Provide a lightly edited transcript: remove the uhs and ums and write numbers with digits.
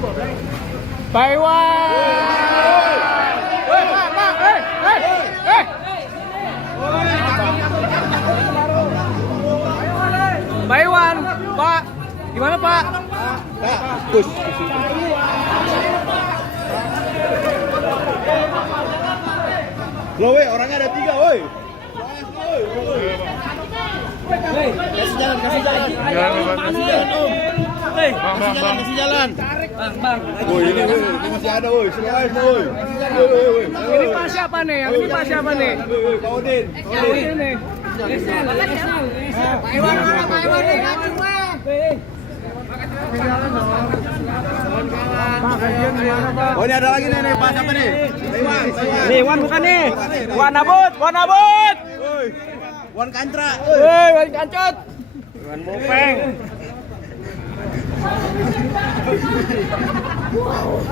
Pak Iwan. Pak Iwan, Pak, gimana Pak? Pak, push. Loh, woi, orangnya ada 3, woi. Kasih jalan, kasih jalan. Kasih jalan, Om. Kasih jalan. Bang. Woi, ini masih ada, woi. Semua, woi. Ini Pak siapa nih? Yang ini Pak siapa nih? Pak Udin. Nih. Pak Iwan nih, ngacung Bang. Oh, ini ada lagi nih, Pak. Siapa nih? Nih, Wan bukan nih. Wan Abut. Woi. Wan Kantra. Wan Kancut. Wan Mopeng.